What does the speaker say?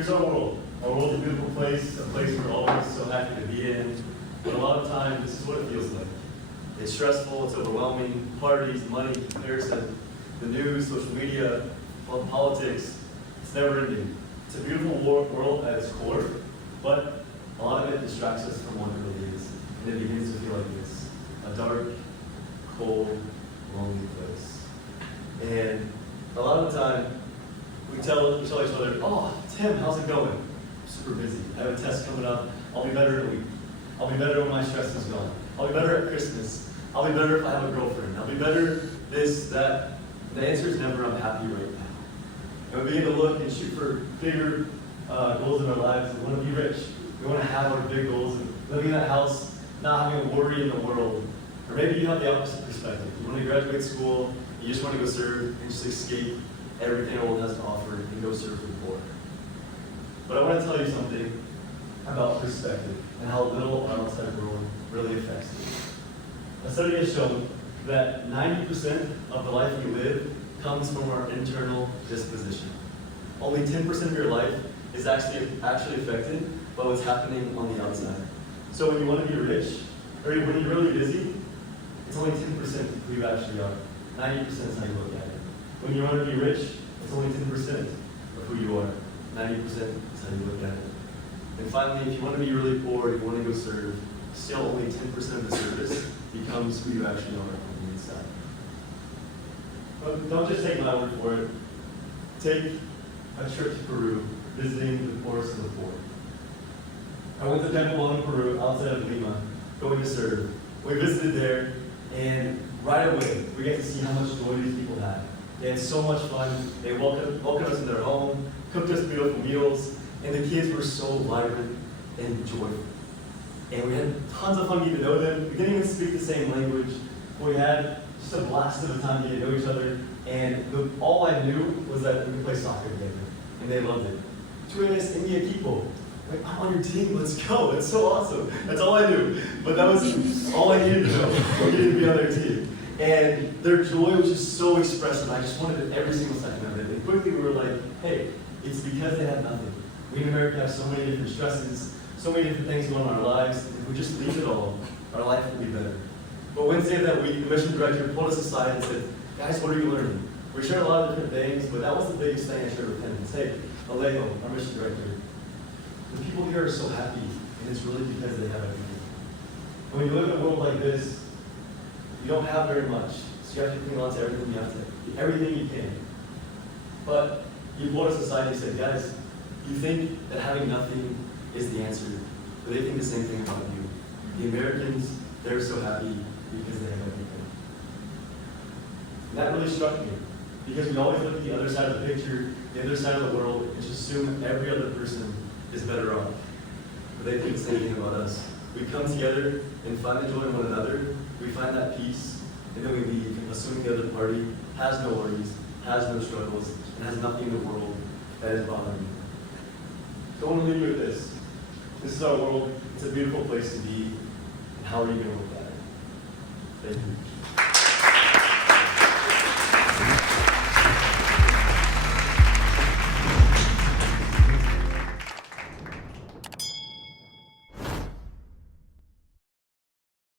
Here's our world. Our world's a beautiful place, a place we're always so happy to be in. But a lot of time, this is what it feels like. It's stressful, it's overwhelming, parties, money, comparison, the news, social media, politics, it's never ending. It's a beautiful world at its core, but a lot of it distracts us from what it really is. And it begins to feel like this, a dark, cold, lonely place. And a lot of the time, we tell each other, oh, Tim, how's it going? I'm super busy. I have a test coming up. I'll be better in a week. I'll be better when my stress is gone. I'll be better at Christmas. I'll be better if I have a girlfriend. I'll be better this, that. The answer is never, I'm happy right now. And we begin to look and shoot for bigger goals in our lives. We want to be rich. We want to have our big goals. And living in that house, not having a worry in the world. Or maybe you have the opposite perspective. You want to graduate school, you just want to go serve and just escape everything the world has to offer and go serve the poor. But I want to tell you something about perspective and how little our outside world really affects you. A study has shown that 90% of the life we live comes from our internal disposition. Only 10% of your life is actually affected by what's happening on the outside. So when you want to be rich, or when you're really busy, it's only 10% of who you actually are. 90% is how you look at it. When you want to be rich, it's only 10% of who you are. 90% is how you look at it. And finally, if you want to be really poor, if you want to go serve, still only 10% of the service becomes who you actually are on the inside. But don't just take my word for it. Take a trip to Peru, visiting the poorest of the poor. I went to Temple in Peru, outside of Lima, going to serve. We visited there, and right away, we get to see how much joy these people had. They had so much fun. They welcomed us in their home, cooked us beautiful meals, and the kids were so vibrant and joyful. And we had tons of fun getting to know them. We didn't even speak the same language. We had just a blast of a time getting to know each other. And all I knew was that we could play soccer together. And they loved it. Two nice Indian people. Like, I'm on your team, let's go. It's so awesome. That's all I knew. But that was all I needed to know for getting to be on their team. And their joy was just so expressive. I just wanted it every single second of it. And quickly we were like, hey, it's because they have nothing. We in America have so many different stresses, so many different things going on in our lives. If we just leave it all, our life will be better. But Wednesday of that week, the mission director pulled us aside and said, guys, what are you learning? We shared a lot of different things, but that was the biggest thing I shared with him. It's, hey, Alejo, our mission director, the people here are so happy, and it's really because they have everything. And when you live in a world like this, you don't have very much, so you have to cling on to everything you have to, everything you can. But he pulled us aside and he said, guys, you think that having nothing is the answer, but they think the same thing about you. The Americans, they're so happy because they have everything. And that really struck me, because we always look at the other side of the picture, the other side of the world, and just assume every other person is better off. But they think the same thing about us. We come together and find the joy in one another, we find that peace, and then we leave, assuming the other party has no worries, has no struggles, and has nothing in the world that is bothering you. So I want to leave you with this. This is our world. It's a beautiful place to be. And how are you going to look at it? Thank you.